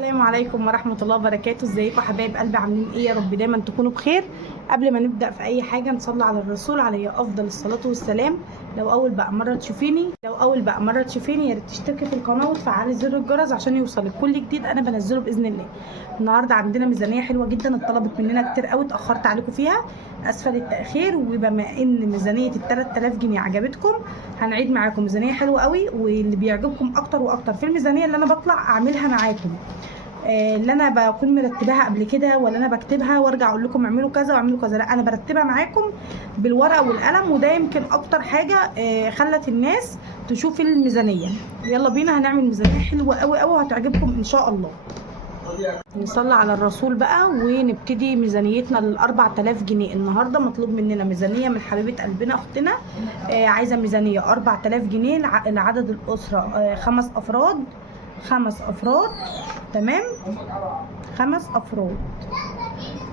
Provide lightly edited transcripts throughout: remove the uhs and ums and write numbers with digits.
السلام عليكم ورحمة الله وبركاته. ازيكم حبايب قلبي؟ عاملين ايه؟ يا رب دايما تكونوا بخير. قبل ما نبدأ في اي حاجة نصلي على الرسول عليه افضل الصلاة والسلام. لو اول بقى مرة تشوفيني يا ريت تشتركي في القناة وتفعلي زر الجرس عشان يوصلك كل جديد انا بنزله باذن الله. النهارده عندنا ميزانية حلوة جدا اتطلبت مننا كتير قوي، اتأخرت عليكم فيها، اسفل التأخير. وبما ان ميزانية ال 3000 جنيه عجبتكم هنعيد معاكم ميزانية حلوة قوي، واللي بيعجبكم اكتر واكتر في الميزانية اللي انا بطلع اعملها معاكم، اللي انا بكون مرتباها قبل كده، ولا انا بكتبها وارجع اقول لكم اعملوا كذا واعملوا كذا. لا، انا برتبها معاكم بالورقه والقلم، وده يمكن اكتر حاجه خلت الناس تشوف الميزانيه. يلا بينا هنعمل ميزانيه حلوه قوي قوي وهتعجبكم ان شاء الله. نصلي على الرسول بقى ونبتدي ميزانيتنا لل 4000 جنيه. النهارده مطلوب مننا ميزانيه من حبيبه قلبنا اختنا، عايزه ميزانيه 4000 جنيه لعدد الاسره، 5 افراد. تمام، 5 افراد.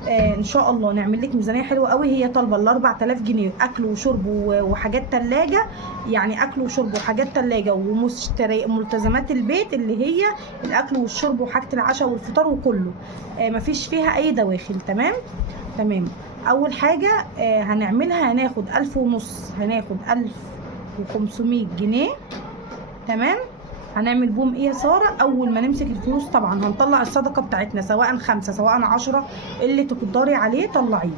ان شاء الله نعمل لك ميزانيه حلوه قوي. هي طالبه ال 4000 جنيه اكل وشرب وحاجات ثلاجه، يعني اكل وشرب وحاجات ثلاجه وملتزمات البيت اللي هي الاكل والشرب وحاجه العشاء والفطار وكله، مفيش فيها اي دواخل. تمام. اول حاجه هنعملها هناخد 1500، هناخد 1500 جنيه. تمام، هنعمل بوم ايه يا ساره؟ اول ما نمسك الفلوس طبعا هنطلع الصدقه بتاعتنا، سواء 5 سواء 10 اللي تقدري عليه طلعيه.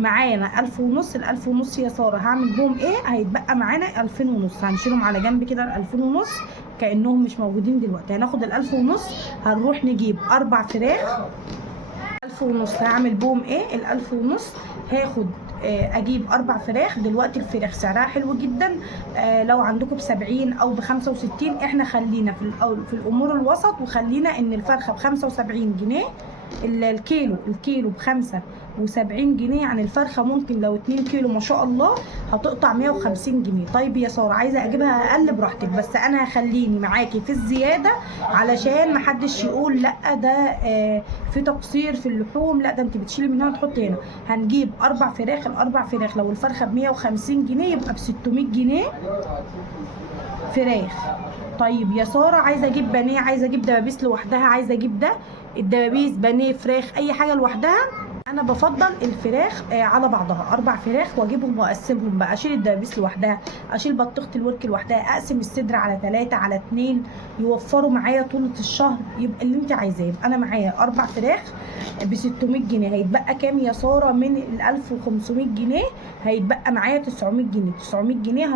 معانا 1500. ال 1500 يا ساره هعمل بوم ايه؟ هيتبقى معانا 2500، هنشيلهم على جنب كده ال 2500 كانهم مش موجودين دلوقتي. هناخد ال 1500 هنروح نجيب 4 فراخ. 1500 هعمل بوم ايه؟ ال 1500 هاخد اجيب 4 فراخ. دلوقتي الفراخ سعرها حلو جدا، لو عندكم ب70 او ب65 احنا خلينا في الامور الوسط، وخلينا ان الفرخه ب75 جنيه الكيلو ب75 جنيه. يعني الفرخه ممكن لو 2 كيلو ما شاء الله هتقطع 150 جنيه. طيب يا ساره عايزه اجيبها اقل براحتك، بس انا هخليني معاكي في الزياده علشان محدش يقول لا ده في تقصير في اللحوم، لا ده انت بتشيلي منها وتحطي هنا. هنجيب 4 فراخ. الاربع فراخ لو الفرخه ب 150 جنيه يبقى ب 600 جنيه فراخ. طيب يا ساره عايزه اجيب بانيه، عايزه اجيب دبابيس لوحدها، عايزه اجيب ده الدبابيس بانيه فراخ اي حاجه لوحدها. انا بفضل الفراخ على بعضها، 4 فراخ واجيبهم واقسمهم بقى، اشيل الدبابيس لوحدها، اشيل بطيخه الورك لوحدها، اقسم الصدر على 3 على 2 يوفروا معايا طولة الشهر. يبقى اللي انت عايزاه. يبقى انا معايا 4 فراخ ب 600 جنيه. هيتبقى كام يا ساره من ال 1500 جنيه؟ هيتبقى معايا 900 جنيه. 900 جنيه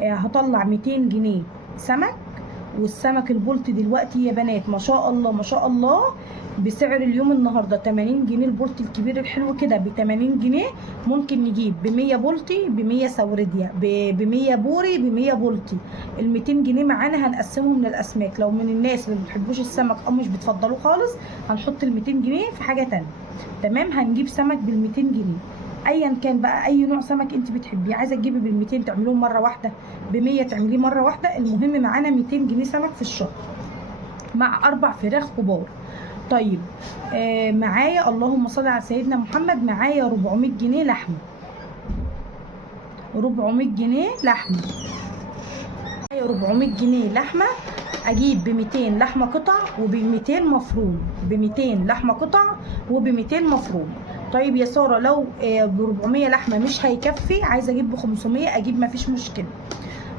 هطلع 200 جنيه سمك. والسمك البلطي دلوقتي يا بنات ما شاء الله ما شاء الله بسعر اليوم النهارده 80 جنيه. البلطي الكبير الحلو كده ب 80 جنيه. ممكن نجيب ب 100 بلطي، ب 100 سورديه، ب 100 بوري، ب 100 بلطي. ال 200 جنيه معانا هنقسمهم للاسماك. لو من الناس اللي ما بتحبوش السمك او مش بتفضلوه خالص هنحط ال 200 جنيه في حاجه ثانيه. تمام، هنجيب سمك بال 200 جنيه ايا كان بقى اي نوع سمك انت بتحبيه. عايزه تجيبي بال 200 تعملوه مره واحده، ب 100 تعمليه مره واحده. المهم معانا 200 جنيه سمك في الشهر مع 4 فراخ كبار. طيب معايا اللهم صل على سيدنا محمد، معايا 400 جنيه لحمه. 400 جنيه لحمه. معايا 400 جنيه لحمه. اجيب ب 200 لحمه قطع وب 200 مفروم، ب 200 لحمه قطع وب 200 مفروم. طيب يا ساره لو ب 400 لحمه مش هيكفي، عايزه اجيب ب 500 اجيب مفيش مشكله،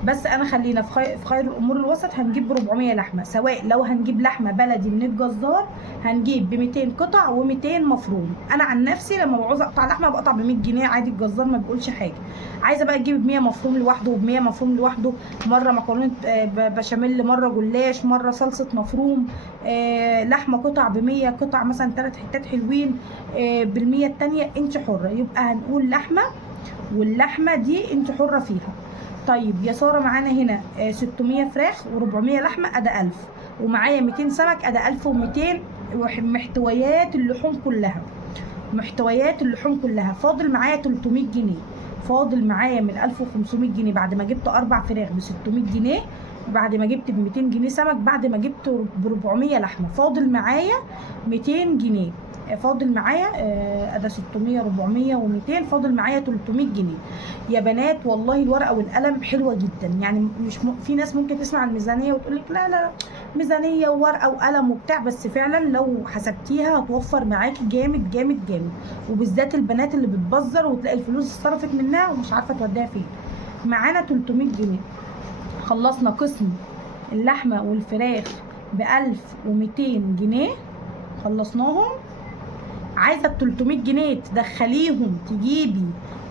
بس انا خلينا في خير الامور الوسط. هنجيب ب 400 لحمه، سواء لو هنجيب لحمه بلدي من الجزار هنجيب ب 200 قطع و200 مفروم. انا عن نفسي لما بعوز اقطع لحمه بقطع ب 100 جنيه عادي، الجزار ما بيقولش حاجه. عايزه بقى تجيب ب 100 مفروم لوحده وب 100 مفروم لوحده، مره مكرونه بشاميل، مره جلاش، مره صلصه مفروم. لحمه قطع ب 100 قطع مثلا 3 حتات حلوين بال 100 الثانيه انت حره. يبقى هنقول لحمه، واللحمه دي انت حره فيها. طيب يا ساره معانا هنا 600 فراخ و400 لحمه ادي 1000، ومعايا 200 سمك ادي 1200. محتويات اللحوم كلها فاضل معايا 300 جنيه. فاضل معايا من 1500 جنيه بعد ما جبت 4 فراخ ب 600 جنيه، بعد ما جبت ب 200 جنيه سمك، بعد ما جبت ب 400 لحمه، فاضل معايا 200 جنيه. فاضل معايا ده 600 400 و200، فاضل معايا 300 جنيه. يا بنات والله الورقه والقلم حلوه جدا، يعني مش في ناس ممكن تسمع الميزانيه وتقول لك لا لا ميزانيه وورقه وقلم وبتاع، بس فعلا لو حسبتيها هتوفر معاكي جامد جامد جامد، وبالذات البنات اللي بتبذر وتلاقي الفلوس اتصرفت منها ومش عارفه توديها فين. معانا 300 جنيه. خلصنا قسم اللحمه والفراخ ب 1200 جنيه، خلصناهم. عايزه ال 300 جنيه تدخليهم تجيبي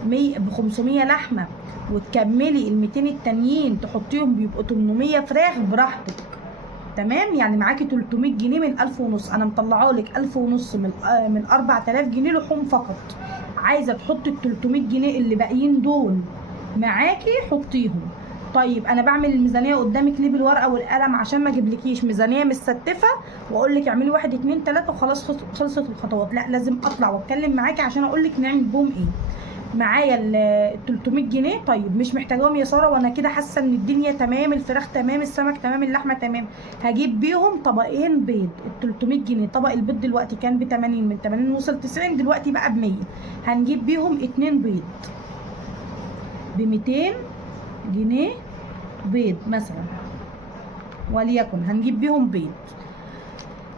ب 500 لحمه وتكملي ال 200 التانيين تحطيهم بيبقوا 800 فراخ، براحتك. تمام، يعني معاكي 300 جنيه من 1500. انا مطلعه لك 1500 من 4000 جنيه لحوم فقط. عايزه تحطي ال 300 جنيه اللي باقيين دول معاكي حطيهم. طيب انا بعمل الميزانيه قدامك ليه بالورقه والقلم؟ عشان ما اجيبلكيش ميزانيه مستفه واقول لك اعملي 1 2 3 وخلاص خلصت الخطوات. لا، لازم اطلع واتكلم معاكي عشان اقول لك نعمل بهم ايه. معايا ال 300 جنيه. طيب مش محتاجاهم يا ساره وانا كده حاسه ان الدنيا تمام، الفراخ تمام، السمك تمام، اللحمه تمام. هجيب بيهم طبقين بيض. ال 300 جنيه طبق البيض دلوقتي كان ب 80، من 80 وصل 90، دلوقتي بقى ب 100. هنجيب بيهم 2 بيض ب 200 جنيه بيض مثلا، وليكن هنجيب بيهم بيض.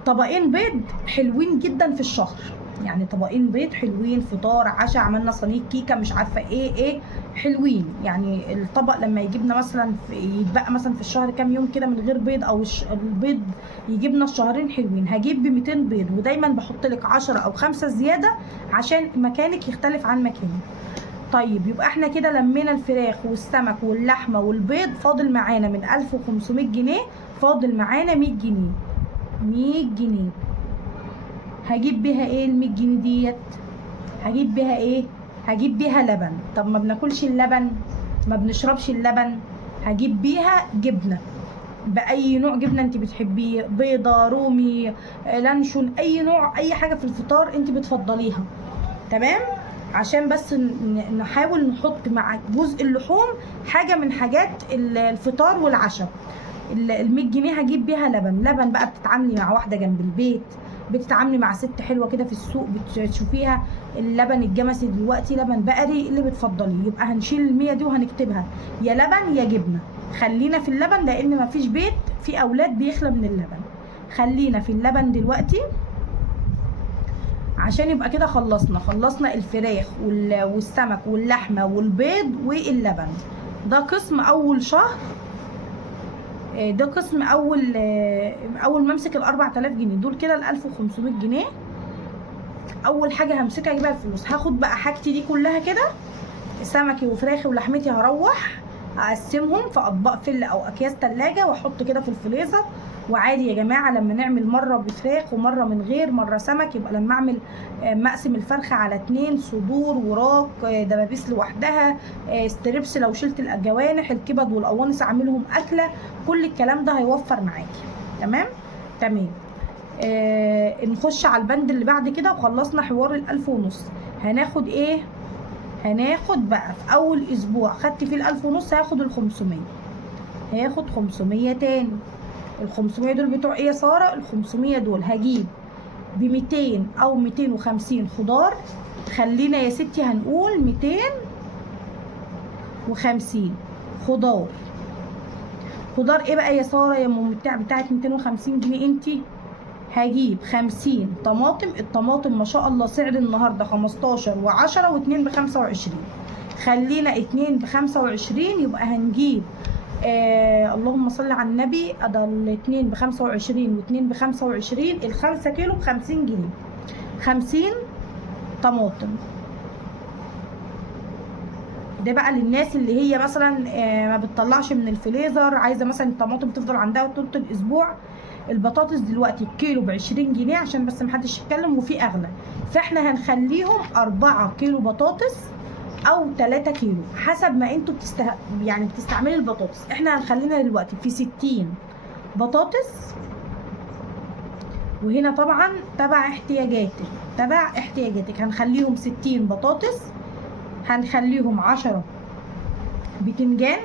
طبقين بيض حلوين جدا في الشهر، يعني طبقين بيض حلوين، فطار عشاء، عملنا صينيه كيكه مش عارفه ايه حلوين. يعني الطبق لما يجيبنا مثلا يتبقى مثلا في الشهر كام يوم كده من غير بيض، او البيض يجيبنا الشهرين حلوين. هجيب ب 200 بيض، ودايما بحط لك 10 او 5 زياده عشان مكانك يختلف عن مكاني. طيب يبقى احنا كده لمينا الفراخ والسمك واللحمه والبيض، فاضل معانا من 1500 جنيه فاضل معانا 100 جنيه. 100 جنيه هجيب بيها ايه ال 100 جنيه ديت؟ هجيب بيها ايه؟ هجيب بيها لبن. طب ما بناكلش اللبن، ما بنشربش اللبن، هجيب بيها جبنه باي نوع جبنه انت بتحبيه، بيضه، رومي، لانشون، اي نوع، اي حاجه في الفطار انت بتفضليها. تمام، عشان بس نحاول نحط مع جزء اللحوم حاجه من حاجات الفطار والعشاء. ال 100 جنيه هجيب بيها لبن. لبن بقى بتتعاملي مع واحده جنب البيت، بتتعاملي مع ست حلوه كده في السوق بتشوفيها اللبن الجمسي دلوقتي لبن بقري اللي بتفضليه. يبقى هنشيل ال 100 دي وهنكتبها يا لبن يا جبنه. خلينا في اللبن لان مفيش بيت فيه اولاد بيخلى من اللبن. خلينا في اللبن دلوقتي عشان يبقى كده خلصنا الفراخ والسمك واللحمه والبيض واللبن. ده قسم اول شهر، ده قسم اول ما امسك ال 4000 جنيه دول كده ال 1500 جنيه. اول حاجه همسكها اجيبها الفلوس. هاخد بقى حاجتي دي كلها كده، سمكي وفراخي ولحمتي، هروح اقسمهم في اطباق فل او اكياس ثلاجه واحط كده في الفريزر. وعادي يا جماعه لما نعمل مره بفراخ ومره من غير، مره سمك، يبقى لما اعمل مقسم الفرخه على 2 صدور وراك، دبابيس لوحدها، ستريبس لو شلت الجوانح، الكبد والقوانص اعملهم اكله. كل الكلام ده هيوفر معاكي. تمام. نخش على البند اللي بعد كده، وخلصنا حوار ال 1500. هناخد ايه؟ هناخد بقى في اول اسبوع خدت فيه ال 1500 هاخد ال 500. هاخد 500 تاني. ال 500 دول بتوع ايه يا ساره؟ ال 500 دول هجيب ب 200 او 250 خضار. خلينا يا ستي هنقول 250 خضار. خضار ايه بقى يا ساره يا ام بتاعت 250 جنيه انتي؟ هجيب 50 طماطم. الطماطم ما شاء الله سعر النهارده 15 و10 و2 ب 25. خلينا 2 ب 25. يبقى هنجيب اللهم صل على النبي، ده الاثنين ب 25 و2 ب 25، ال5 كيلو ب 50 جنيه. 50 طماطم. ده بقى للناس اللي هي مثلا ما بتطلعش من الفريزر، عايزه مثلا الطماطم تفضل عندها طول الاسبوع. البطاطس دلوقتي الكيلو ب 20 جنيه عشان بس محدش يتكلم، وفي اغلى. فاحنا هنخليهم 4 كيلو بطاطس او 3 كيلو حسب ما انتوا يعني بتستعملي البطاطس. احنا هنخلينا دلوقتي في 60 بطاطس، وهنا طبعا تبع احتياجاتك هنخليهم 60 بطاطس. هنخليهم 10 بتنجان،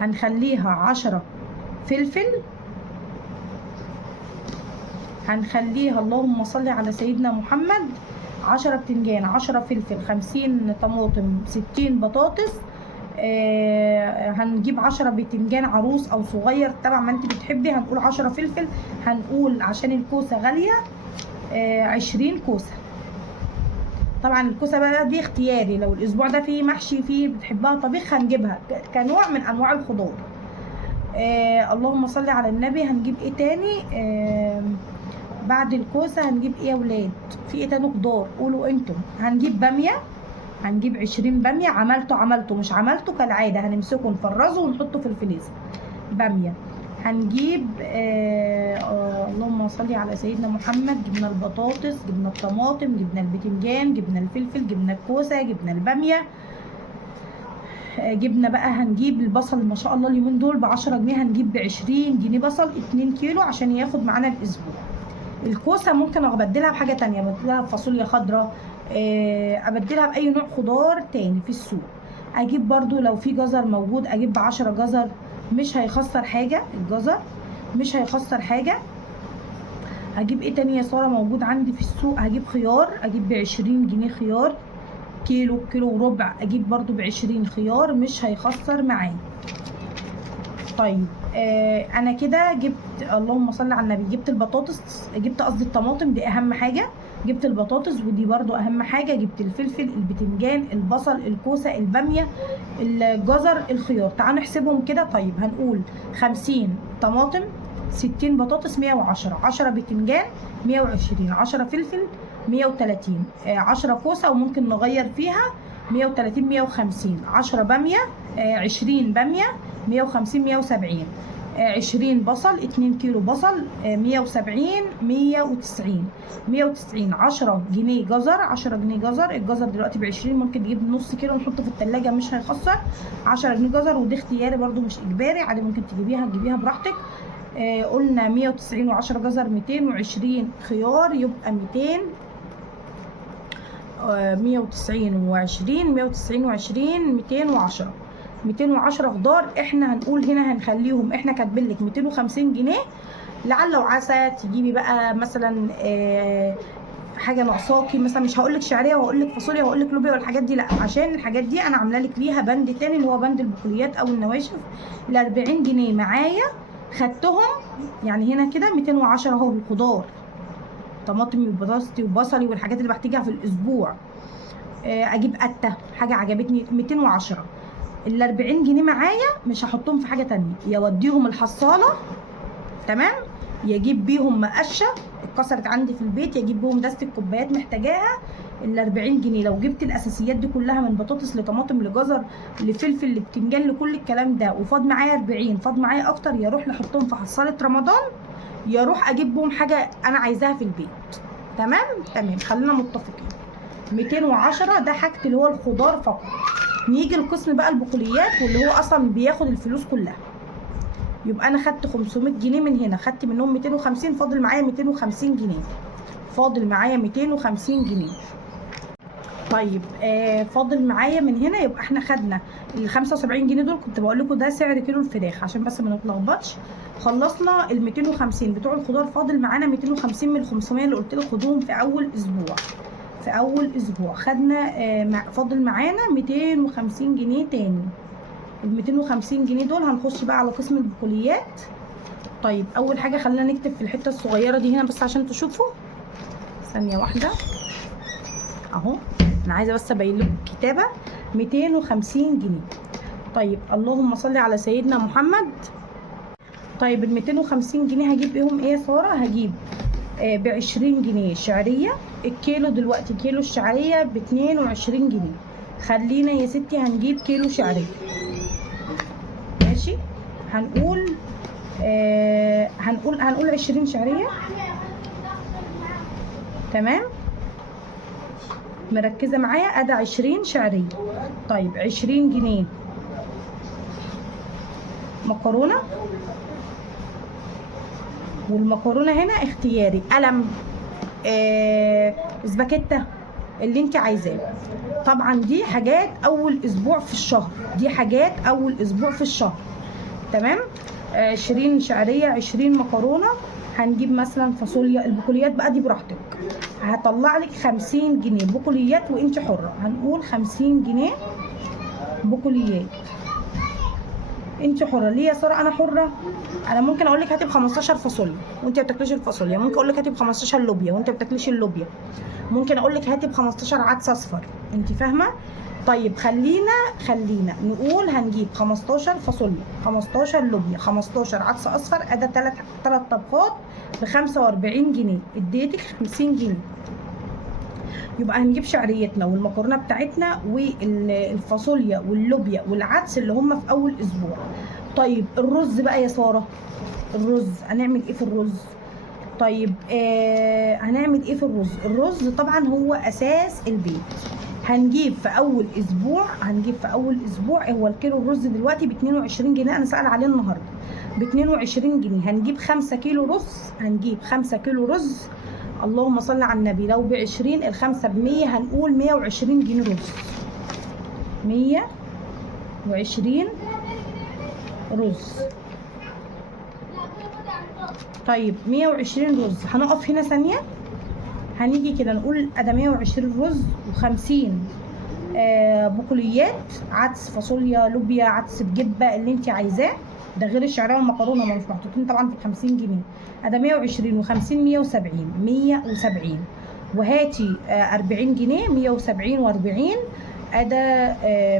هنخليها 10 فلفل، هنخليها اللهم صل على سيدنا محمد 10 بتنجان، 10 فلفل، 50 طماطم، 60 بطاطس. هنجيب 10 بتنجان عروس او صغير طبعا ما انت بتحبي. هنقول 10 فلفل، هنقول عشان الكوسه غاليه 20 كوسه. طبعا الكوسه بقى دي اختياري، لو الاسبوع ده فيه محشي فيه بتحبها طبيخ هنجيبها كنوع من انواع الخضار. اللهم صل على النبي. هنجيب ايه تاني؟ بعد الكوسه هنجيب ايه يا ولاد؟ في ايه تاني خضار؟ قولوا انتم. هنجيب باميه، هنجيب 20 باميه. عملته مش عملته كالعاده هنمسكه نفرزه ونحطه في الفريزر. باميه. هنجيب اللهم صل على سيدنا محمد. جبنا البطاطس، جبنا الطماطم، جبنا البتنجان، جبنا الفلفل، جبنا الكوسه، جبنا الباميه. جبنا بقى هنجيب البصل ما شاء الله اليومين دول ب 10 جنيه، هنجيب ب 20 جنيه بصل 2 كيلو عشان ياخد معانا الاسبوع. الكوسه ممكن ابدلها بحاجه تانية، ابدلها بفاصوليا خضراء، ابدلها باي نوع خضار تاني في السوق. اجيب برضو لو في جزر موجود اجيب ب 10 جزر، مش هيخسر حاجه الجزر، مش هيخسر حاجه. هجيب ايه تاني يا ساره موجود عندي في السوق؟ هجيب خيار، اجيب ب 20 جنيه خيار، كيلو وربع اجيب برضو ب 20 خيار، مش هيخسر معايا. طيب انا كده جبت اللهم صل على النبي. جبت البطاطس، جبت قصدي الطماطم دي اهم حاجه، جبت البطاطس ودي برضو اهم حاجه، جبت الفلفل، البتنجان، البصل، الكوسه، الباميه، الجزر، الخيار. تعالوا نحسبهم كده. طيب هنقول 50 طماطم، 60 بطاطس، 110، 10 بتنجان 120، 10 فلفل 130، 10 كوسه وممكن نغير فيها 130 150، 10 باميه 20 باميه 150 170، 20 بصل 2 كيلو بصل 170 190، 10 جنيه جزر، 10 جنيه جزر. الجزر دلوقتي ب 20 ممكن نجيب نص كيلو نحطه في التلاجة مش هيخسر. 10 جنيه جزر ودي اختياري برده مش اجباري، عادي ممكن تجيبيها براحتك. قلنا 190 و10 جزر 220 خيار يبقى 200. 190 و20 190 و20 210 خضار. احنا هنقول هنا هنخليهم، احنا كاتبين لك 250 جنيه لعل وعسى تجيبي بقى مثلا حاجه ناقصاكي، مثلا مش هقول لك شعريه وهقول لك فاصوليا وهقول لك لوبيا والحاجات دي، لا، عشان الحاجات دي انا عامله لك ليها بند تاني اللي هو بند البقوليات او النواشف. ال 40 جنيه معايا خدتهم، يعني هنا كده 210 اهو الخضار، طماطمي وبطاطسي وبصلي والحاجات اللي بحتاجها في الاسبوع. اجيب قته حاجه عجبتني 210. ال 40 جنيه معايا مش هحطهم في حاجه تانية، يا اوديهم الحصاله تمام، يا اجيب بيهم مقشه اتكسرت عندي في البيت، يا اجيب بيهم دستة كوبايات محتاجاها. ال 40 جنيه لو جبت الاساسيات دي كلها من بطاطس لطماطم لجزر لفلفل لبتنجان لكل الكلام ده وفاض معايا 40، فاض معايا اكتر، يا اروح احطهم في حصاله رمضان يا اروح اجيب بهم حاجه انا عايزاها في البيت. تمام خلينا متفقين. 210 ده حاجه اللي هو الخضار فقط. نيجي لقسم بقى البقوليات واللي هو اصلا بياخد الفلوس كلها. يبقى انا خدت 500 جنيه من هنا، خدت منهم 250، فاضل معايا 250 جنيه، فاضل معايا 250 جنيه. طيب فاضل معايا من هنا، يبقى احنا خدنا ال 75 جنيه دول، كنت بقول لكم ده سعر كيلو الفراخ عشان بس ما نتلخبطش. خلصنا ال 250 بتوع الخضار، فاضل معانا 250 من ال 500 اللي قلت لك خدوهم في اول اسبوع. في اول اسبوع خدنا فاضل معانا 250 جنيه تاني. ال 250 جنيه دول هنخش بقى على قسم البقوليات. طيب اول حاجه خلينا نكتب في الحته الصغيره دي هنا بس عشان تشوفوا، ثانيه واحده اهو، انا عايزه بس ابين لكم الكتابه. 250 جنيه. طيب اللهم صل على سيدنا محمد. طيب ال 250 جنيه هجيب بيهم ايه يا ساره؟ هجيب ب 20 جنيه شعريه. الكيلو دلوقتي كيلو الشعريه ب 22 جنيه. خلينا يا ستي هنجيب كيلو شعريه ماشي. هنقول هنقول 20 شعريه تمام، مركزه معايا؟ ادي 20 شعريه. طيب 20 جنيه مكرونه، والمكرونه هنا اختياري، قلم سباكيتا اللي انت عايزاه. طبعا دي حاجات اول اسبوع في الشهر، دي حاجات اول اسبوع في الشهر تمام. 20 شعريه 20 مكرونه. هنجيب مثلا فاصوليا. البقوليات بقى دي براحتك، هطلع لك 50 جنيه بقوليات وانت حره. هنقول 50 جنيه بقوليات، انت حره. ليه يا ساره انا حره؟ انا ممكن اقول لك هاتي ب 15 فاصوليا وانت ما بتاكليش الفاصوليا، ممكن اقول لك هاتي ب 15 لوبيا وانت ما بتاكليش اللوبيا، ممكن اقول لك هاتي ب 15 عدس اصفر. انت فاهمه؟ طيب خلينا نقول هنجيب 15 فاصوليا، 15 لوبيا، 15 عدس اصفر، ادي ثلاث طبخات ب 45 جنيه، اديتك 50 جنيه. يبقى هنجيب شعريتنا والمكرونه بتاعتنا والفاصوليا واللوبيا والعدس اللي هم في اول اسبوع. طيب الرز بقى يا ساره، الرز هنعمل ايه في الرز؟ طيب هنعمل ايه في الرز؟ الرز طبعا هو اساس البيت. هنجيب في اول اسبوع هو الكيلو الرز دلوقتي ب 22 جنيه، انا سأل عليه النهارده ب 22 جنيه. هنجيب 5 كيلو رز، اللهم صل على النبي. لو ب 20 الخمسه ب 100، هنقول 120 جنيه رز. 120 رز. طيب 120 رز، هنقف هنا ثانيه. هنيجي كده نقول ادي 120 رز و50 بقوليات، عدس، فاصوليا، لوبيا، عدس بجبه اللي انت عايزاه، ده غير الشعريه والمكرونه ما مش محطوطين طبعا في 50 جنيه. ادي 120 و50 170 وهاتي 40 جنيه 170 و40 ادي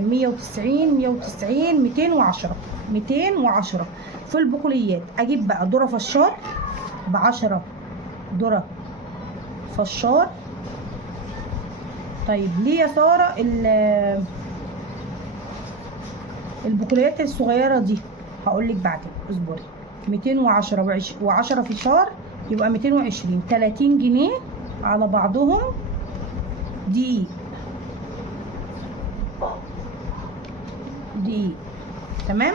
190 210 في البقوليات. اجيب بقى ذره فشار ب10 ذره فشار. طيب ليه يا ساره البقوليات الصغيره دي؟ هقول لك بعدين، اصبري. 210 و10 فشار يبقى 220، 30 جنيه على بعضهم. دقيق تمام.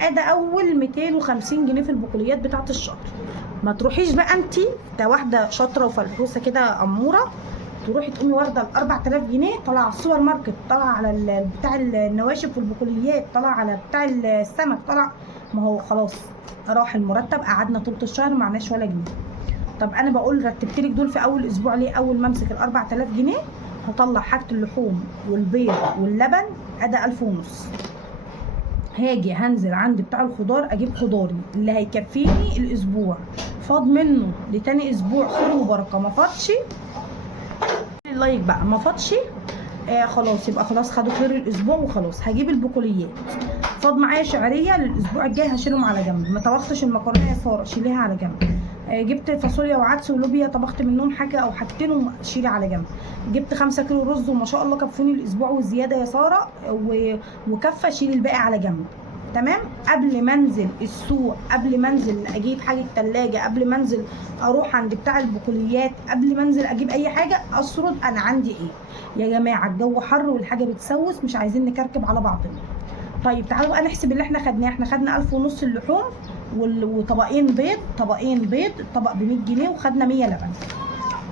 ادي اول 250 جنيه في البقوليات بتاعت الشهر. ما تروحيش بقى انت كواحده شاطره وفلحوسه كده اموره تروحي تقومي واخده ال 4000 جنيه طالعه على السوبر ماركت، طالعه على بتاع النواشف والبقوليات، طالعه على بتاع السمك، طالعه. ما هو خلاص راح المرتب، قعدنا طول الشهر معناش ولا جنيه. طب انا بقول رتبت لك دول في اول اسبوع ليه؟ اول ما امسك ال 4000 جنيه هطلع حاجه اللحوم والبيض واللبن، ادي 1000 ونص. هاجي هنزل عند بتاع الخضار اجيب خضاري اللي هيكفيني الاسبوع، فاض منه لتاني اسبوع خير وبركه. ما فاضش اللايك بقى، ما فاضش خلاص يبقى خلاص خدوا خير الاسبوع وخلاص. هجيب البقوليات، فاض معايا شعريه للاسبوع الجاي هشيلهم على جنب. ما طبختش المكرونه يا ساره شيليها على جنب. جبت فاصوليا وعدس ولوبيا طبخت منهم حاجه او حاجتين وشيلي على جنب. جبت 5 كيلو رز وما شاء الله كفوني الاسبوع وزياده يا ساره، وكفه شيلي الباقي على جنب. تمام. قبل ما انزل السوق، قبل ما انزل اجيب حاجه الثلاجه، قبل ما انزل اروح عند بتاع البقوليات، قبل ما انزل اجيب اي حاجه اسرد انا عندي ايه. يا جماعه الجو حر والحاجه بتسوس، مش عايزين نكركب على بعضنا. طيب تعالوا بقى نحسب اللي احنا خدناه. احنا خدنا 1000 ونص اللحوم وطبقين بيض، الطبق ب 100 جنيه، وخدنا 100 لبن.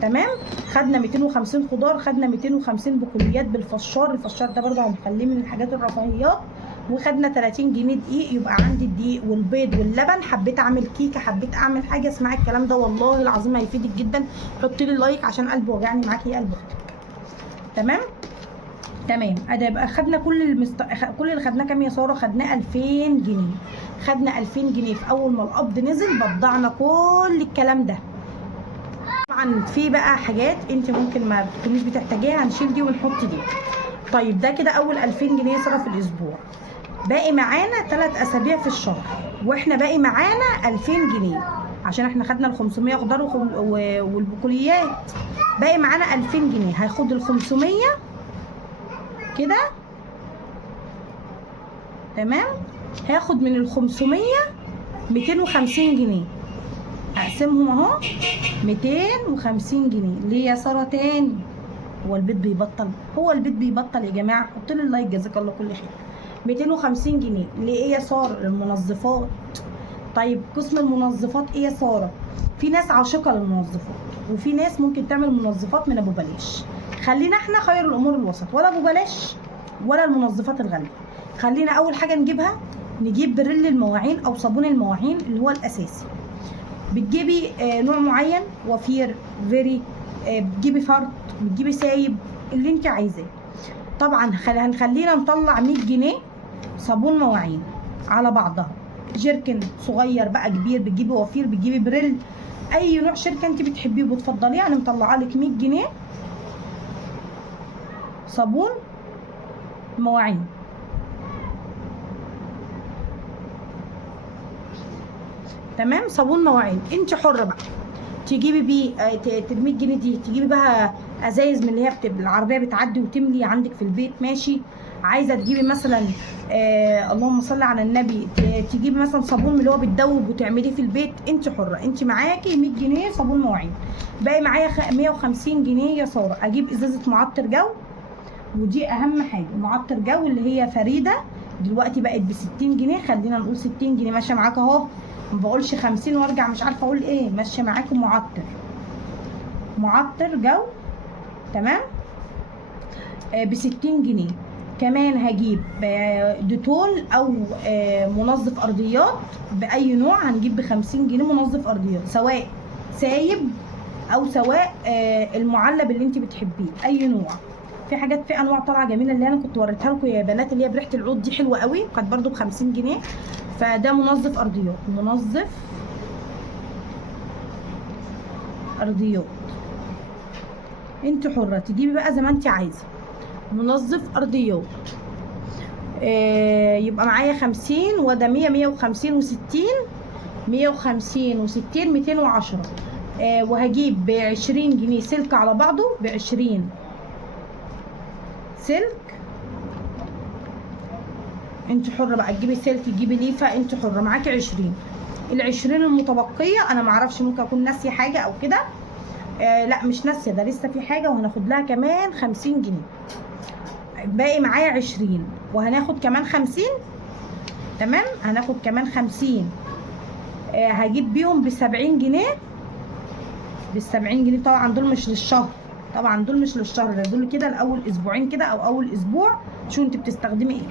تمام. خدنا 250 خضار، خدنا 250 بقوليات بالفشار، الفشار ده برضه هنخليه من الحاجات الرفاهيات، وخدنا 30 جنيه دقيق. يبقى عندي الدقيق والبيض واللبن. حبيت اعمل كيكه، حبيت اعمل حاجه، اسمعي الكلام ده والله العظيم هيفيدك جدا. حطي لي لايك عشان قلبي وجعني معاكي يا قلب اختك. تمام. ادي يبقى خدنا كل اللي خدناه كام يا ساره؟ خدناه 2000 جنيه. خدنا 2000 جنيه في اول ما القبض نزل، بضعنا كل الكلام ده. طبعا في بقى حاجات انت ممكن ما تكونيش بتحتاجيها، هنشيل دي ونحط دي. طيب ده كده اول 2000 جنيه صرف في الاسبوع. باقي معانا 3 اسابيع في الشهر، واحنا باقي معانا 2000 جنيه عشان احنا خدنا ال 500 خضار والبقوليات. باقي معانا 2000 جنيه. هاخد ال 500 كده تمام. هاخد من ال 500 250 جنيه، هقسمهم اهو 250 جنيه. ليه يا ساره تاني؟ هو البيت بيبطل يا جماعه؟ حط لي اللايك جزاك الله كل خير. 250 جنيه ليه يا ساره؟ المنظفات. طيب قسم المنظفات ايه يا ساره؟ في ناس عاشقه للمنظفات، وفي ناس ممكن تعمل منظفات من ابو بلاش. خلينا احنا خير الامور الوسط، ولا ابو بلاش ولا المنظفات الغاليه. خلينا اول حاجه نجيبها، نجيب بريل المواعين او صابون المواعين اللي هو الاساسي. بتجيبي نوع معين، وفير، فيري، بتجيبي فرط، بتجيبي سايب، اللي انت عايزاه. طبعا هنخلينا نطلع 100 جنيه صابون مواعين على بعضها، جيركن صغير بقى كبير، بتجيبي وفير، بتجيبي بريل، اي نوع شركه انت بتحبيه وبتفضليه. انا مطلعه لك 100 جنيه صابون مواعين. تمام، صابون مواعين انت حره بقى، تجيبي بيه 100 جنيه دي تجيبي بقى ازايز من اللي هي العربيه بتعدي وتملي عندك في البيت، ماشي. عايزه تجيبي مثلا اللهم صل على النبي، تجيبي مثلا صابون من اللي هو بتدوب وتعمليه في البيت، انت حره. انت معاكي 100 جنيه صابون مواعين، باقي معايا 150 جنيه يا ساره. اجيب ازازه معطر جو، ودي اهم حاجه، معطر جو اللي هي فريده دلوقتي بقت ب 60 جنيه، خلينا نقول 60 جنيه ماشيه معاك اهو، ما بقولش 50 وارجع مش عارفه اقول ايه، ماشيه معاكم معطر جو. تمام، ب 60 جنيه. كمان هجيب ديتول او منظف ارضيات باي نوع، هنجيب ب 50 جنيه منظف ارضيات، سواء سايب او سواء المعلب اللي انت بتحبيه، اي نوع. في انواع طالعه جميله اللي انا كنت وريتها لكم يا بنات، اللي هي بريحه العود دي حلوه قوي، كانت برده ب 50 جنيه. فده منظف ارضيات، منظف ارضيات، انت حره تجيبي بقى زي ما انت عايزه. منظف ارضيات يبقى معايا 50 وده 100، 150 و60، 150 و60، 210. وهجيب ب 20 جنيه سلك على بعضه، ب 20 سلك، انت حره بقى تجيبي سلك تجيبي ليفه، انت حره. معاكي 20. ال 20 المتبقيه انا معرفش، ممكن اكون ناسيه حاجه او كده، لا مش ناسيه، ده لسه في حاجه وهناخد لها كمان 50 جنيه. باقي معايا 20 وهناخد كمان 50. تمام، هناخد كمان 50. هجيب بيهم ب 70 جنيه، ب 70 جنيه. طبعا دول مش للشهر، طبعا دول مش للشهر، دول كده لاول اسبوعين كده او اول اسبوع، شو انت بتستخدمي ايه.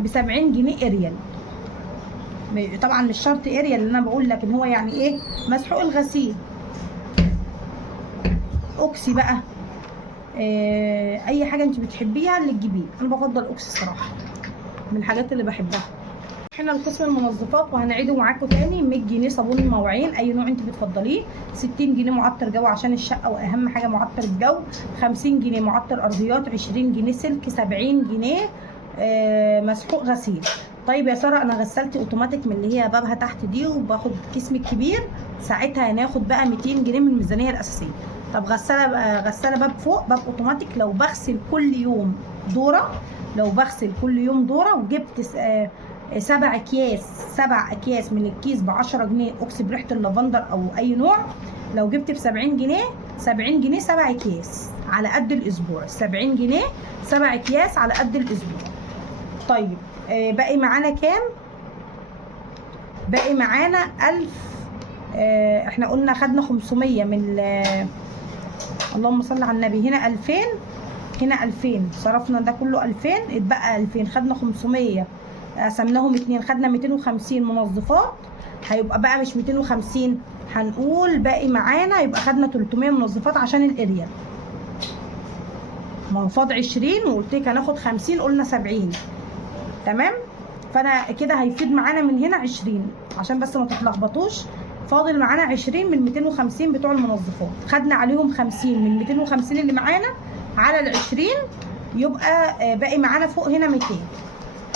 ب 70 جنيه اريال، طبعا مش شرط اريال اللي انا بقول لك ان هو يعني ايه، مسحوق الغسيل. اوكسي بقى، اي حاجه انت بتحبيها اللي تجيبيه، انا بفضل اوكسي الصراحه، من الحاجات اللي بحبها. احنا لقسم المنظفات وهنعيده معاكم تاني. 100 جنيه صابون مواعين اي نوع انت بتفضليه، 60 جنيه معطر جو عشان الشقه واهم حاجه معطر الجو، 50 جنيه معطر ارضيات، 20 جنيه سلك، 70 جنيه مسحوق غسيل. طيب يا ساره، انا غسلت اوتوماتيك من اللي هي بابها تحت دي وباخد كيس كبير، ساعتها هناخد بقى 200 جنيه من الميزانيه الاساسيه. طب غساله باب فوق، باب اوتوماتيك، لو بغسل كل يوم دوره، لو بغسل كل يوم دوره وجبت 7 اكياس من الكيس ب 10 جنيه اوكسي بريحه اللافندر او اي نوع، لو جبت ب 70 جنيه، 70 جنيه 7 اكياس على قد الاسبوع، 70 جنيه 7 اكياس على قد الاسبوع. طيب باقي معانا كام؟ باقي معانا 1000. احنا قلنا خدنا 500 من اللهم صل على النبي، هنا 2000، هنا 2000 صرفنا ده كله 2000، اتبقى 2000، خدنا 500 قسمناهم 2، خدنا 250 منظفات. هيبقى بقى مش 250، هنقول باقي معانا يبقى خدنا 300 منظفات عشان الاريال، ما هو فاض 20 وقلت لك هناخد 50، قلنا 70. تمام، فانا كده هيفيد معانا من هنا 20 عشان بس ما تتلخبطوش. فاضل معانا 20 من 250 بتوع المنظفات، خدنا عليهم 50 من 250 اللي معانا على ال 20، يبقى باقي معانا فوق هنا 200،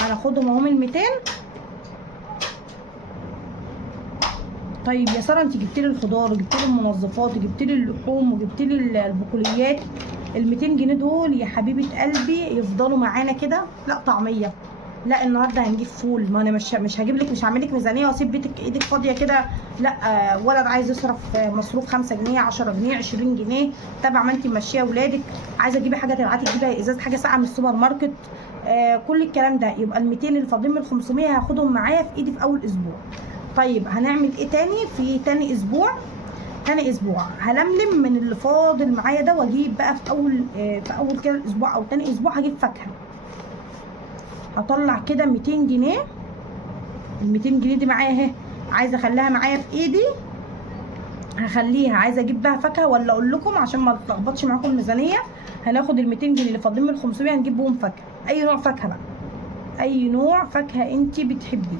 هناخدهم اهم ال 200. طيب يا ساره، انت جبت لي الخضار وجبت لي المنظفات وجبت لي اللحوم وجبت لي البقوليات، ال 200 جنيه دول يا حبيبه قلبي يفضلوا معانا كده؟ لا طعميه، لا النهارده هنجيب فول، ما انا مش هجيب لك، مش هعمل لك ميزانيه واسيب بيتك ايدك فاضيه كده، لا. ولد عايز يصرف مصروف 5 جنيه 10 جنيه 20 جنيه، تبع ما انت ماشيه اولادك، عايزه تجيبي حاجه تبعتي تجيبي ازازه حاجه ساقعه من السوبر ماركت، كل الكلام ده، يبقى ال 200 اللي فاضلين من ال 500 هاخدهم معايا في ايدي في اول اسبوع. طيب هنعمل ايه تاني في تاني اسبوع؟ تاني اسبوع هلملم من اللي فاضل معايا ده واجيب بقى في اول كده الاسبوع او تاني اسبوع هجيب فاكهه، هطلع كده 200 جنيه. ال 200 جنيه دي معايا اهي، عايزه اخليها معايا في ايدي هخليها عايزه اجيب بها فاكهه ولا اقول لكم عشان ما تلخبطش معاكم الميزانيه؟ هناخد ال 200 جنيه اللي فاضلين من ال 500 هنجيب بهم فاكهه، اي نوع فاكهه بقى، اي نوع فاكهه انت بتحبيه،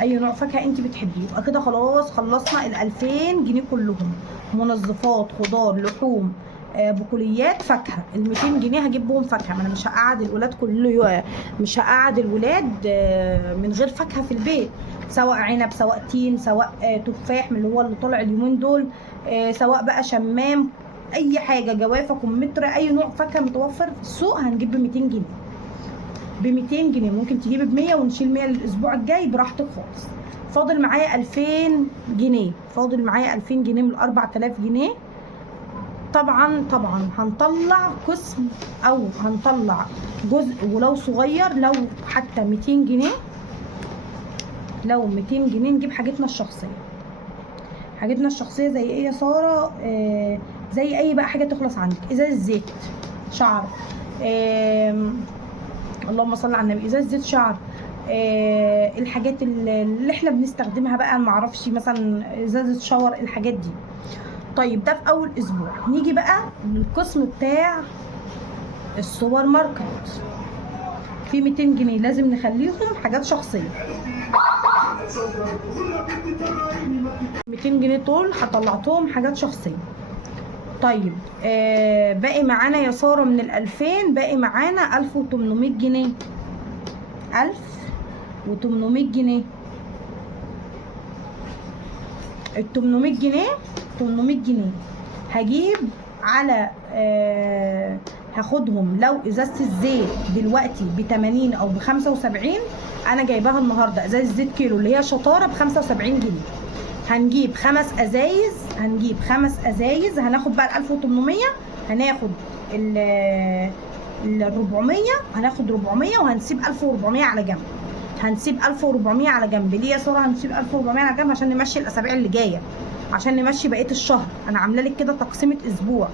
اي نوع فاكهه انت بتحبيه. يبقى كده خلاص خلصنا ال 2000 جنيه كلهم، منظفات، خضار، لحوم، بقوليات، فاكهه. ال 200 جنيه هجيب بهم فاكهه، ما انا مش هقعد الولاد مش هقعد الولاد من غير فاكهه في البيت، سواء عنب، سواء تين، سواء تفاح من اللي هو اللي طالع اليومين دول، سواء بقى شمام، اي حاجه، جوافه، كمثرى، اي نوع فاكهه متوفر في السوق هنجيب ب 200 جنيه. ب 200 جنيه ممكن تجيبي ب 100 ونشيل 100 للاسبوع الجاي براحتك خالص. فاضل معايا 2000 جنيه، فاضل معايا 2000 جنيه من ال 4000 جنيه. طبعا هنطلع قسم او هنطلع جزء ولو صغير، لو حتى 200 جنيه، لو 200 جنيه نجيب حاجتنا الشخصيه. حاجتنا الشخصيه زي ايه يا ساره؟ زي اي بقى حاجه تخلص عندك، ازازه زيت شعر، اللهم صل على النبي، ازازه زيت شعر، الحاجات اللي احنا بنستخدمها بقى، معرفش مثلا ازازه شاور، الحاجات دي. طيب ده في اول اسبوع. نيجي بقى للقسم بتاع السوبر ماركت، في 200 جنيه لازم نخليهم حاجات شخصيه. 200 جنيه دول هطلعتهم حاجات شخصيه. طيب باقي معانا يا ساره من ال 2000 باقي معانا 1800 جنيه، 1800 جنيه. ال 800 جنيه، 800 جنيه هجيب على هاخدهم. لو ازازه الزيت دلوقتي ب 80 او ب 75، انا جايباها النهارده ازازه زيت كيلو اللي هي شطاره ب 75 جنيه. هنجيب 5 ازايز، هنجيب 5 ازايز، هناخد بقى ال 1800، هناخد ال 400، هناخد 400 وهنسيب 1400 على جنب. هنسيب 1400 على جنب. ليه يا ساره هنسيب 1400 على جنب؟ عشان نمشي الاسابيع اللي جايه، عشان نمشي بقيه الشهر. انا عامله لك كده تقسيمه اسبوع.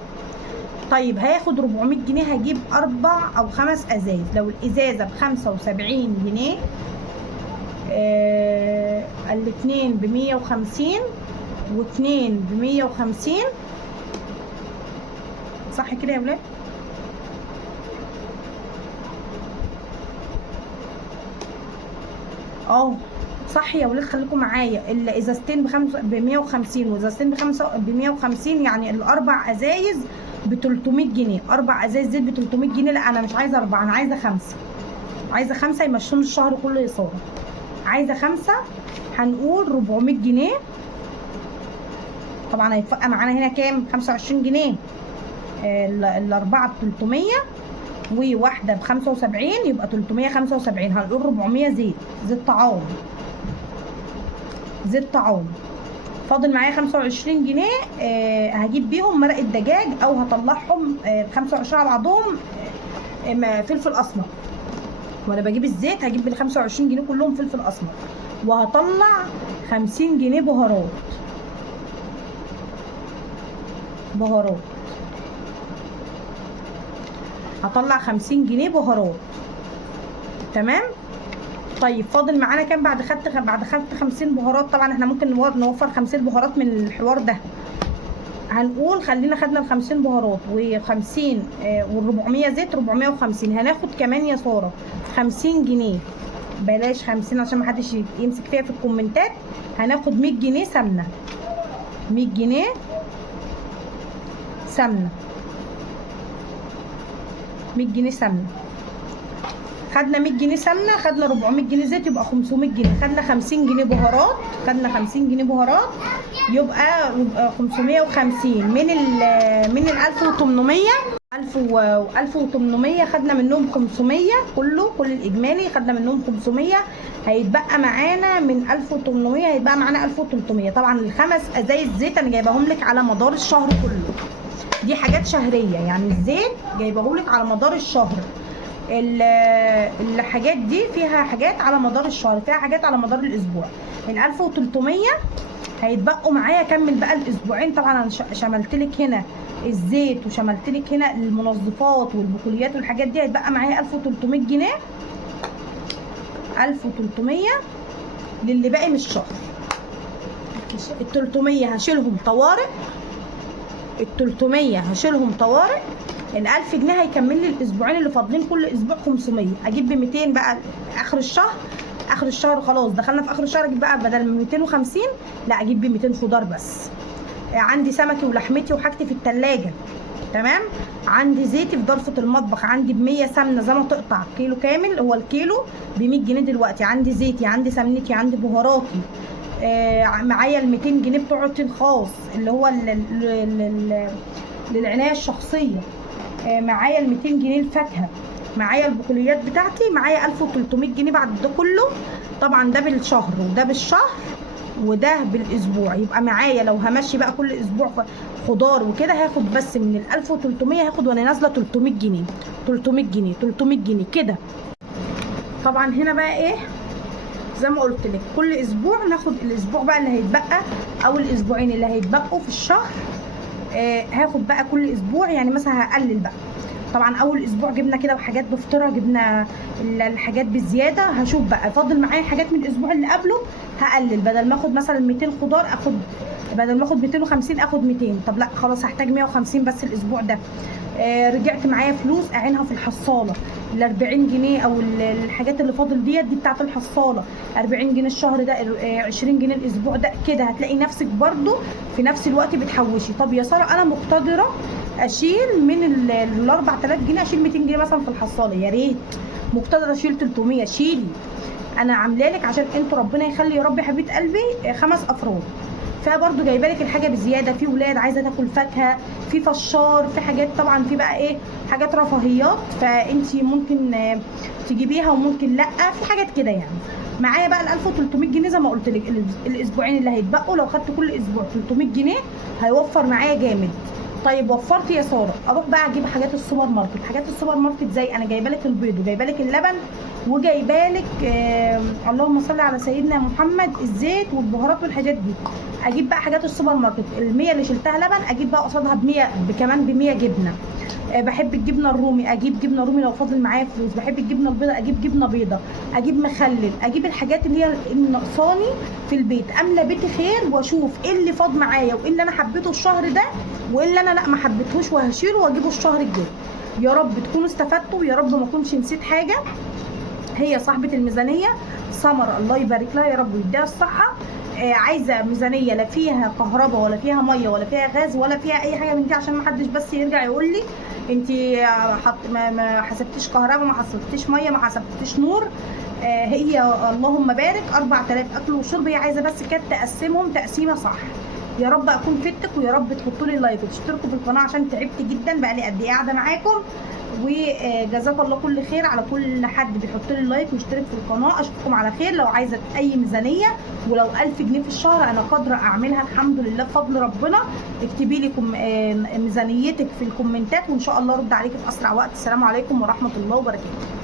طيب هاخد 400 جنيه، هجيب 4 أو 5 ازايز. لو الازازه ب 75 جنيه، الاتنين ب 150 واتنين ب 150، صح كده يا ولاد؟ صح يا ولاد، خليكم معايا. الازازتين ب 150 وازازتين ب 150، يعني الاربع ازايز ب 300 جنيه. 4 ازايز زيت ب 300 جنيه. لا انا مش عايزه 4، انا عايزه 5. عايزه 5 يمشون الشهر كله يصور. عايزه 5، هنقول 400 جنيه. طبعا هيتبقى معانا هنا كام؟ 25 جنيه. الاربعه ب 300 وواحده ب 75، يبقى 375. هنقول 400 زيت طعام، زيت طعام. فاضل معايا 25 جنيه، هجيب بيهم مرقه دجاج، او هطلعهم 25 على بعضهم فلفل اسمر. وانا بجيب الزيت هجيب بال 25 جنيه كلهم فلفل اسمر. وهطلع 50 جنيه بهارات، هطلع 50 جنيه بهارات. تمام. طيب فاضل معانا كام بعد خدت 50 بهارات؟ طبعا احنا ممكن نوفر 50 بهارات من الحوار ده. هنقول خلينا خدنا ال 50 بهارات و50 وال 400 زيت، 450. هناخد كمان يا ساره 50 جنيه، بلاش 50 عشان ما حدش يمسك فيها في الكومنتات. هناخد 100 جنيه سمنه، 100 جنيه سمنه، 100 جنيه سمنه. خدنا 100 جنيه سمنه، خدنا 400 جنيه زيت، يبقى 500 جنيه. خدنا 50 جنيه بهارات، خدنا 50 جنيه بهارات، يبقى 550 من ال 1800. 1800 خدنا منهم 500، كل الاجمالي خدنا منهم 500. هيتبقى معانا من 1800 هيتبقى معانا 1300. طبعا الخمس ازايز زيت انا جايباهم لك على مدار الشهر كله، دي حاجات شهريه. يعني الزيت جايباهم لك على مدار الشهر. الحاجات دي فيها حاجات على مدار الشهر، فيها حاجات على مدار الاسبوع. ال 1300 هيتبقوا معايا. اكمل بقى الاسبوعين. طبعا انا شملت لك هنا الزيت وشملت لك هنا المنظفات والبقوليات والحاجات دي. هيتبقى معايا 1300 جنيه، 1300 للي باقي من الشهر. ال 300 هشيلهم طوارئ، ال 300 هشيلهم طوارئ. ال 1000 جنيه هيكمل لي الاسبوعين اللي فاضلين، كل اسبوع 500. اجيب ب 200 بقى اخر الشهر. اخر الشهر خلاص دخلنا في اخر الشهر، اجيب بقى بدل من 250 لا اجيب ب 200 خضار بس. عندي سمكي ولحمتي وحاجتي في التلاجة تمام. عندي زيتي في ضرفة المطبخ، عندي ب 100 سمنة زي ما تقطع كيلو كامل، هو الكيلو ب 100 جنيه دلوقتي. عندي زيتي، عندي سمنتي، عندي بهاراتي. معايا ال 200 جنيه بتوع الروتين خاص اللي هو للعناية الشخصية. معايا ال 200 جنيه الفاكهة، معايا البقوليات بتاعتي، معايا 1300 جنيه بعد ده كله. طبعا ده بالشهر وده بالشهر وده بالاسبوع. يبقى معايا لو همشي بقى كل اسبوع خضار وكده هاخد بس من ال 1300 هاخد وانا نازله 300 جنيه 300 جنيه 300 جنيه كده. طبعا هنا بقى ايه زي ما قلت لك، كل اسبوع ناخد الاسبوع بقى اللي هيتبقى او الاسبوعين اللي هيتبقوا في الشهر. هاخد بقى كل اسبوع، يعني مثلا هقلل بقى. طبعا اول اسبوع جبنا كده وحاجات بفطرها، جبنا الحاجات بزياده. هشوف بقى فاضل معايا حاجات من الاسبوع اللي قبله هقلل، بدل ما اخد مثلا 200 خضار اخد، بدل ما اخد 250 اخد 200. طب لا خلاص هحتاج 150 بس الاسبوع ده. رجعت معايا فلوس اعينها في الحصاله، ال 40 جنيه او الحاجات اللي فاضل دي بتاعت الحصاله. 40 جنيه الشهر ده، 20 جنيه الاسبوع ده كده. هتلاقي نفسك برضو في نفس الوقت بتحوشي. طب يا ساره انا مقتدره اشيل من ال 4000 جنيه اشيل 200 جنيه مثلا في الحصاله، يا ريت. مقتدره اشيل 300 شيلي، انا عامله لك عشان انتوا ربنا يخلي يا رب حبيبه قلبي 5 افراد. فبرضه جايبه لك الحاجه بزياده، في ولاد عايزه تاكل فاكهه، في فشار، في حاجات. طبعا في بقى ايه حاجات رفاهيات فانت ممكن تجيبيها وممكن لا، في حاجات كده يعني. معايا بقى ال 1300 جنيه زي ما قلت لك، الاسبوعين اللي هيتبقوا لو خدت كل اسبوع 300 جنيه هيوفر معايا جامد. طيب وفرت يا ساره، اروح بقى اجيب حاجات السوبر ماركت. حاجات السوبر ماركت زي انا جايبه لك البيض وجايبه لك اللبن وجايبه لك اللهم صل على سيدنا محمد الزيت والبهارات والحاجات دي. اجيب بقى حاجات السوبر ماركت، ال 100 اللي شلتها لبن اجيب بقى قصادها ب 100 كمان ب 100 جبنه. بحب الجبنه الرومي اجيب جبنه رومي لو فاضل معايا فلوس. بحب الجبنه البيضاء اجيب جبنه بيضاء، اجيب مخلل، اجيب الحاجات اللي هي ناقصاني في البيت. املى بيتي خير واشوف ايه اللي فاض معايا وايه اللي انا حبيته الشهر ده وايه اللي انا لا ما حبيتهوش وهشيله واجيبه الشهر الجاي. يا رب تكونوا استفدتوا، يا رب ما اكونش نسيت حاجه. هي صاحبه الميزانيه سمر الله يبارك لها يا رب ويديها الصحه. عايزه ميزانيه لا فيها كهرباء ولا فيها ميه ولا فيها غاز ولا فيها اي حاجه من دي، عشان ما حدش بس يرجع يقول لي انت ما حسبتيش كهرباء، ما حسبتيش ميه، ما حسبتيش نور. هي اللهم بارك 4000 اكل وشرب. هي عايزه بس كانت تقسمهم تقسيمه صح. يا رب اكون فدتك، ويا رب تحطوا لي لايك وتشتركوا في القناه عشان تعبت جدا بقى لي قد ايه قاعده معاكم. وجزاك الله كل خير على كل حد بيحط لي لايك ويشترك في القناه. اشوفكم على خير. لو عايزه اي ميزانيه ولو 1000 جنيه في الشهر انا قادره اعملها الحمد لله بفضل ربنا. اكتبي لي ميزانيتك في الكومنتات وان شاء الله ارد عليكي في اسرع وقت. السلام عليكم ورحمه الله وبركاته.